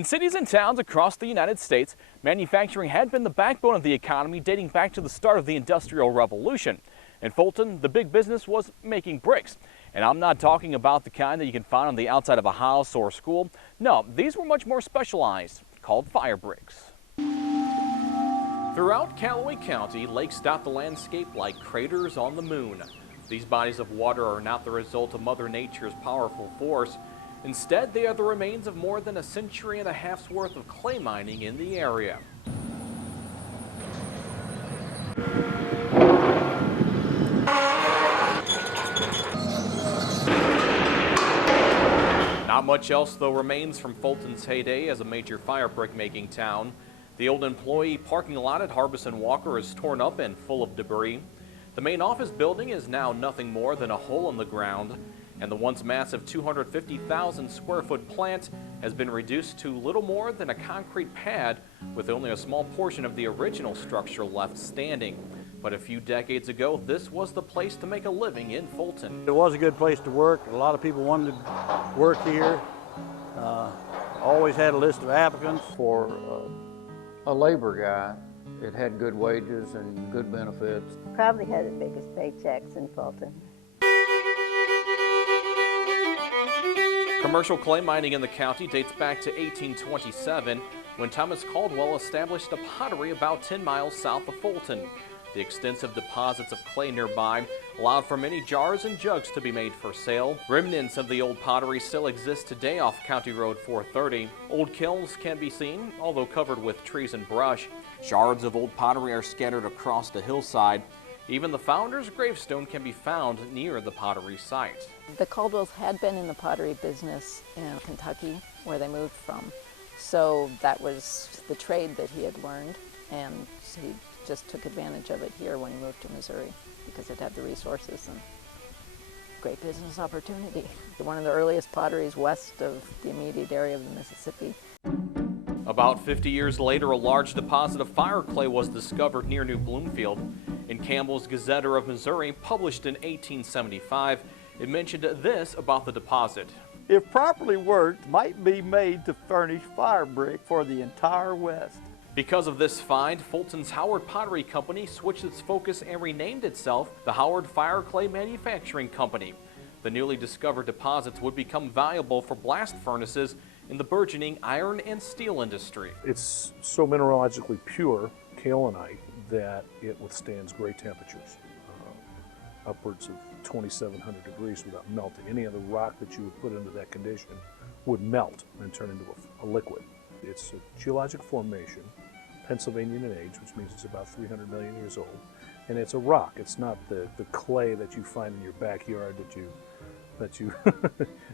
In cities and towns across the United States, manufacturing had been the backbone of the economy dating back to the start of the Industrial Revolution. In Fulton, the big business was making bricks. And I'm not talking about the kind that you can find on the outside of a house or school. No, these were much more specialized, called fire bricks. Throughout Callaway County, lakes dot the landscape like craters on the moon. These bodies of water are not the result of Mother Nature's powerful force. Instead, they are the remains of more than a century and a half's worth of clay mining in the area. Not much else, though, remains from Fulton's heyday as a major fire brick making town. The old employee parking lot at Harbison Walker is torn up and full of debris. The main office building is now nothing more than a hole in the ground. And the once massive 250,000 square foot plant has been reduced to little more than a concrete pad with only a small portion of the original structure left standing. But a few decades ago, this was the place to make a living in Fulton. It was a good place to work. A lot of people wanted to work here. Always had a list of applicants. For a labor guy, it had good wages and good benefits. Probably had the biggest paychecks in Fulton. Commercial clay mining in the county dates back to 1827, when Thomas Caldwell established a pottery about 10 miles south of Fulton. The extensive deposits of clay nearby allowed for many jars and jugs to be made for sale. Remnants of the old pottery still exist today off County Road 430. Old kilns can be seen, although covered with trees and brush. Shards of old pottery are scattered across the hillside. Even the founder's gravestone can be found near the pottery site. The Caldwells had been in the pottery business in Kentucky, where they moved from. So that was the trade that he had learned, and he just took advantage of it here when he moved to Missouri because it had the resources and great business opportunity. One of the earliest potteries west of the immediate area of the Mississippi. About 50 years later, a large deposit of fire clay was discovered near New Bloomfield. In Campbell's Gazetter of Missouri, published in 1875, it mentioned this about the deposit. If properly worked, might be made to furnish fire brick for the entire West. Because of this find, Fulton's Howard Pottery Company switched its focus and renamed itself the Howard Fire Clay Manufacturing Company. The newly discovered deposits would become valuable for blast furnaces in the burgeoning iron and steel industry. It's so mineralogically pure, kaolinite, that it withstands great temperatures, upwards of 2,700 degrees without melting. Any other rock that you would put into that condition would melt and turn into a liquid. It's a geologic formation, Pennsylvanian in age, which means it's about 300 million years old, and it's a rock. It's not the clay that you find in your backyard that you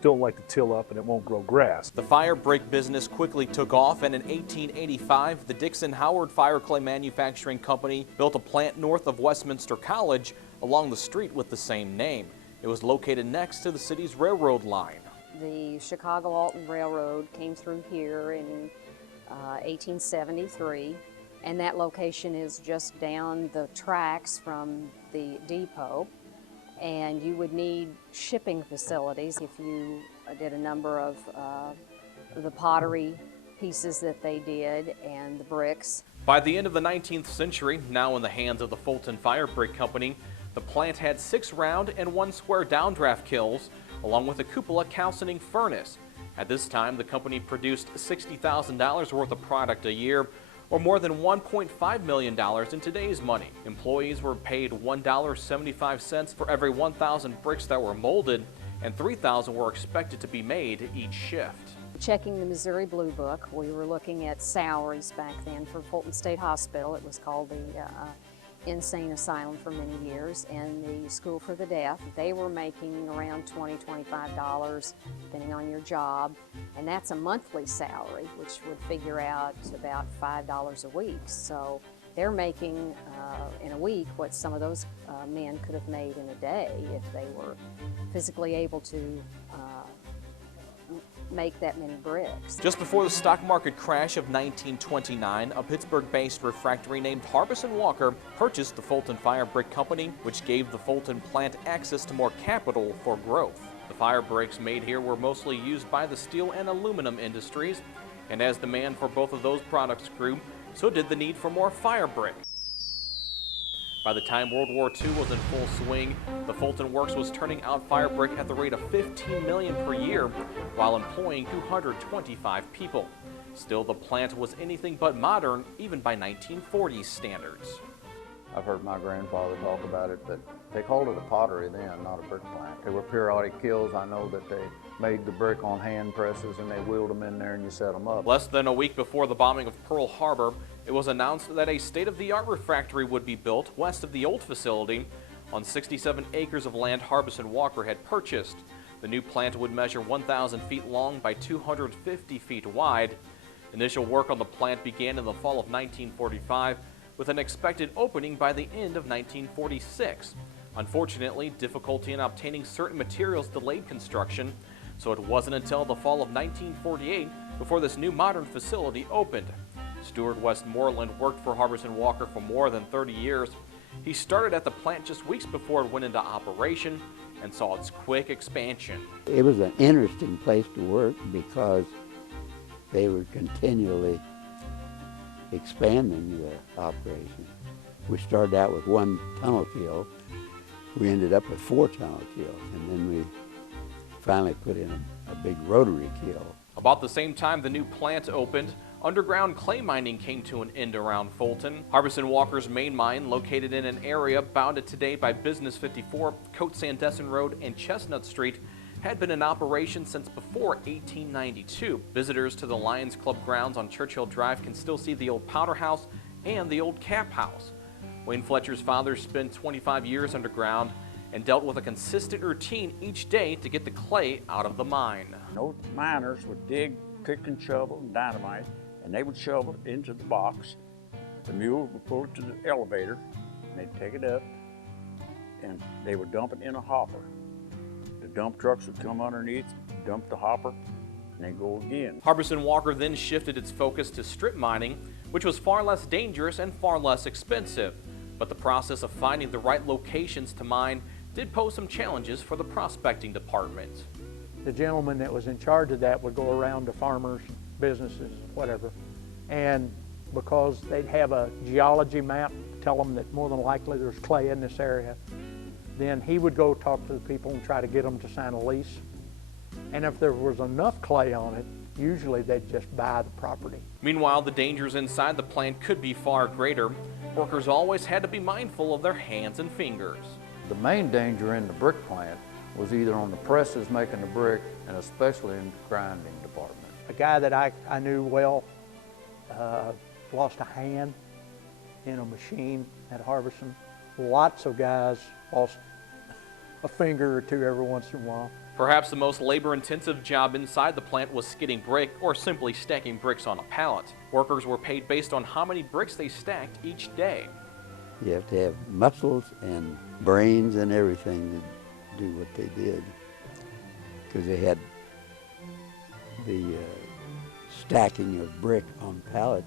don't like to till up and it won't grow grass. The fire brick business quickly took off, and in 1885, the Dixon Howard Fire Clay Manufacturing Company built a plant north of Westminster College along the street with the same name. It was located next to the city's railroad line. The Chicago-Alton Railroad came through here in 1873, and that location is just down the tracks from the depot. And you would need shipping facilities if you did a number of the pottery pieces that they did and the bricks. By the end of the 19th century, now in the hands of the Fulton Fire Brick Company, the plant had 6 round and 1 square downdraft kilns, along with a cupola calcining furnace. At this time, the company produced $60,000 worth of product a year, or more than $1.5 million in today's money. Employees were paid $1.75 for every 1,000 bricks that were molded, and 3,000 were expected to be made each shift. Checking the Missouri Blue Book, we were looking at salaries back then for Fulton State Hospital. It was called the insane asylum for many years, and the School for the Deaf. They were making around $20, $25, depending on your job, and that's a monthly salary, which would figure out about $5 a week. So they're making in a week what some of those men could have made in a day if they were physically able to make that many bricks. Just before the stock market crash of 1929, a Pittsburgh-based refractory named Harbison Walker purchased the Fulton Fire Brick Company, which gave the Fulton plant access to more capital for growth. The fire bricks made here were mostly used by the steel and aluminum industries. And as demand for both of those products grew, so did the need for more fire brick. By the time World War II was in full swing, the Fulton Works was turning out fire brick at the rate of 15 million per year while employing 225 people. Still, the plant was anything but modern, even by 1940s standards. I've heard my grandfather talk about it, but they called it a pottery then, not a brick plant. There were periodic kills. I know that they made the brick on hand presses and they wheeled them in there and you set them up. Less than a week before the bombing of Pearl Harbor, it was announced that a state-of-the-art refractory would be built west of the old facility on 67 acres of land Harbison Walker had purchased. The new plant would measure 1,000 feet long by 250 feet wide. Initial work on the plant began in the fall of 1945, with an expected opening by the end of 1946. Unfortunately, difficulty in obtaining certain materials delayed construction, so it wasn't until the fall of 1948 before this new modern facility opened. Stuart Westmoreland worked for Harbison Walker for more than 30 years. He started at the plant just weeks before it went into operation and saw its quick expansion. It was an interesting place to work because they were continually expanding the operation. We started out with 1 tunnel kiln. We ended up with 4 tunnel kilns, and then we finally put in a big rotary kiln. About the same time the new plant opened, underground clay mining came to an end around Fulton. Harbison Walker's main mine, located in an area bounded today by Business 54, Cote Sandesson Road, and Chestnut Street, had been in operation since before 1892. Visitors to the Lions Club grounds on Churchill Drive can still see the old powder house and the old cap house. Wayne Fletcher's father spent 25 years underground and dealt with a consistent routine each day to get the clay out of the mine. Those miners would dig, pick and shovel and dynamite, and they would shovel it into the box. The mule would pull it to the elevator, and they'd take it up, and they would dump it in a hopper. The dump trucks would come underneath, dump the hopper, and they go again. Harbison Walker then shifted its focus to strip mining, which was far less dangerous and far less expensive. But the process of finding the right locations to mine did pose some challenges for the prospecting department. The gentleman that was in charge of that would go around to farmers, businesses, whatever, and because they'd have a geology map to tell them that more than likely there's clay in this area, then he would go talk to the people and try to get them to sign a lease. And if there was enough clay on it, usually they'd just buy the property. Meanwhile, the dangers inside the plant could be far greater. Workers always had to be mindful of their hands and fingers. The main danger in the brick plant was either on the presses making the brick and especially in the grinding department. A guy that I knew well lost a hand in a machine at Harbison. Lots of guys lost a finger or two every once in a while. Perhaps the most labor-intensive job inside the plant was skidding brick or simply stacking bricks on a pallet. Workers were paid based on how many bricks they stacked each day. You have to have muscles and brains and everything to do what they did, because they had the stacking of brick on pallets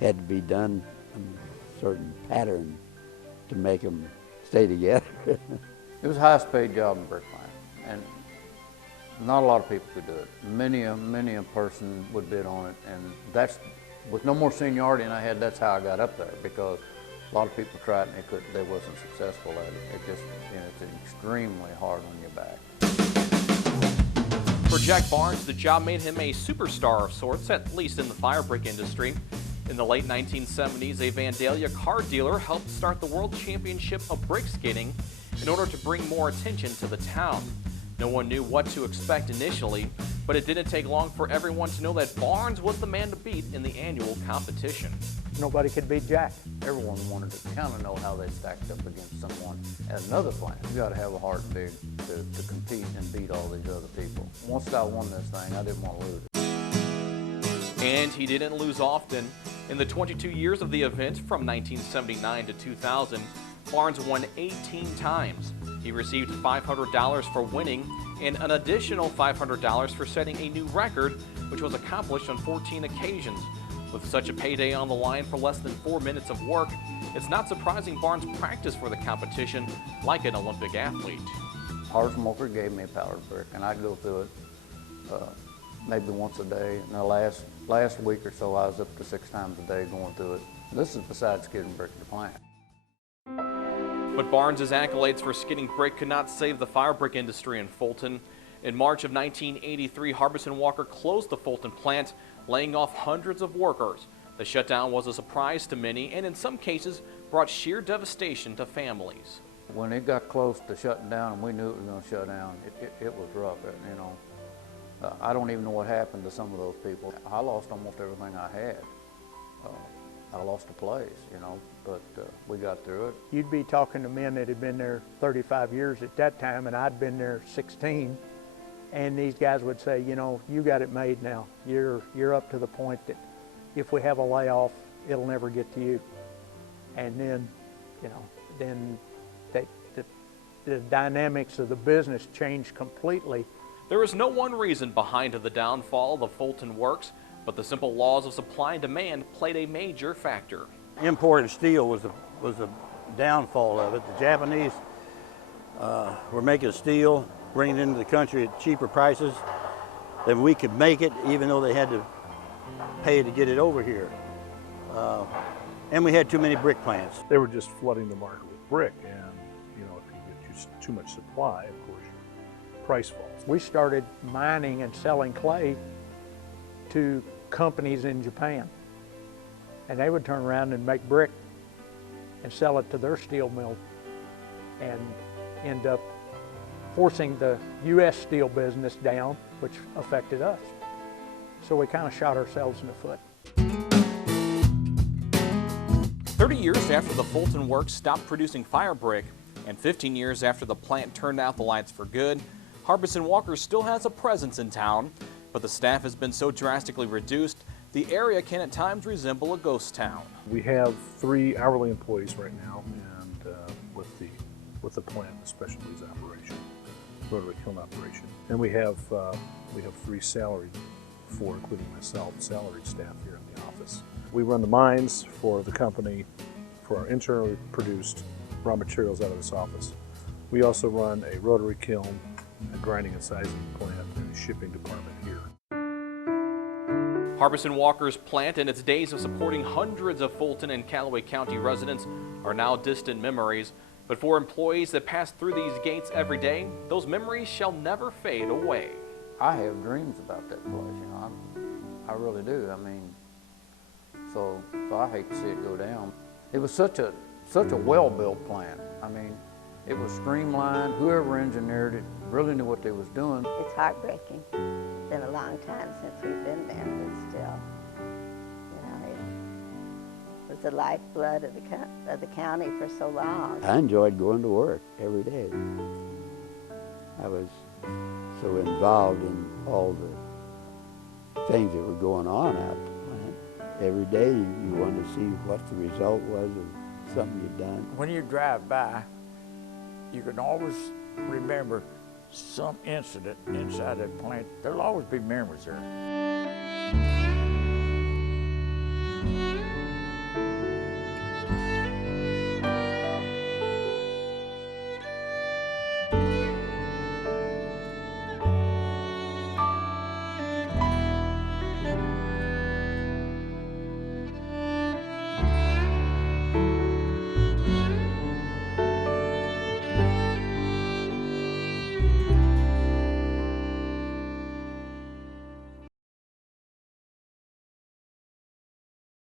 had to be done in a certain pattern to make them stay together. It was a highest-paid job in brick plant, and not a lot of people could do it. Many a person would bid on it, and that's, with no more seniority than I had, that's how I got up there, because a lot of people tried and they wasn't successful at it. It just, it's extremely hard on your back. For Jack Barnes, the job made him a superstar of sorts, at least in the fire brick industry. In the late 1970s, a Vandalia car dealer helped start the World Championship of Brick Skating in order to bring more attention to the town. No one knew what to expect initially, but it didn't take long for everyone to know that Barnes was the man to beat in the annual competition. Nobody could beat Jack. Everyone wanted to kind of know how they stacked up against someone at another plant. You got to have a heart big to compete and beat all these other people. Once I won this thing, I didn't want to lose it. And he didn't lose often. In the 22 years of the event, from 1979 to 2000, Barnes won 18 times. He received $500 for winning and an additional $500 for setting a new record, which was accomplished on 14 occasions. With such a payday on the line for less than 4 minutes of work, it's not surprising Barnes practiced for the competition like an Olympic athlete. Harbison Walker gave me a powdered brick, and I'd go through it maybe once a day. And the last week or so, I was up to 6 times a day going through it. This is besides skidding brick at the plant. But Barnes's accolades for skidding brick could not save the fire brick industry in Fulton. In March of 1983, Harbison Walker closed the Fulton plant, laying off hundreds of workers. The shutdown was a surprise to many and in some cases brought sheer devastation to families. When it got close to shutting down and we knew it was going to shut down, it was rough, you know. I don't even know what happened to some of those people. I lost almost everything I had. I lost a place, you know, but we got through it. You'd be talking to men that had been there 35 years at that time, and I'd been there 16, and these guys would say, you know, you got it made now. You're up to the point that if we have a layoff, it'll never get to you. And then, you know, then the dynamics of the business changed completely. There is no one reason behind the downfall of the Fulton Works, but the simple laws of supply and demand played a major factor. Imported steel was the downfall of it. The Japanese were making steel, bringing it into the country at cheaper prices than we could make it, even though they had to pay to get it over here. And we had too many brick plants. They were just flooding the market with brick, and you know, if you get too much supply, of course, your price falls. We started mining and selling clay to companies in Japan, and they would turn around and make brick and sell it to their steel mill and end up forcing the U.S. steel business down, which affected us. So we kind of shot ourselves in the foot. 30 years after the Fulton Works stopped producing fire brick, and 15 years after the plant turned out the lights for good, Harbison Walker still has a presence in town, but the staff has been so drastically reduced, the area can at times resemble a ghost town. We have 3 hourly employees right now, and with the plant, the specialties operation, rotary kiln operation, and we have 3 salaried, 4 including myself, salaried staff here in the office. We run the mines for the company for our internally produced raw materials out of this office. We also run a rotary kiln, a grinding and sizing plant, and a shipping department here. Harbison Walker's plant and its days of supporting hundreds of Fulton and Callaway County residents are now distant memories, but for employees that pass through these gates every day, those memories shall never fade away. I have dreams about that place, you know, I really do. I mean, so I hate to see it go down. It was such a well-built plant. I mean, it was streamlined. Whoever engineered it really knew what they was doing. It's heartbreaking. It's been a long time since we've been there, but still, you know, it was the lifeblood of the county for so long. I enjoyed going to work every day. I was so involved in all the things that were going on out there. Every day you wanted to see what the result was of something you'd done. When you drive by, you can always remember some incident inside that plant. There'll always be memories there.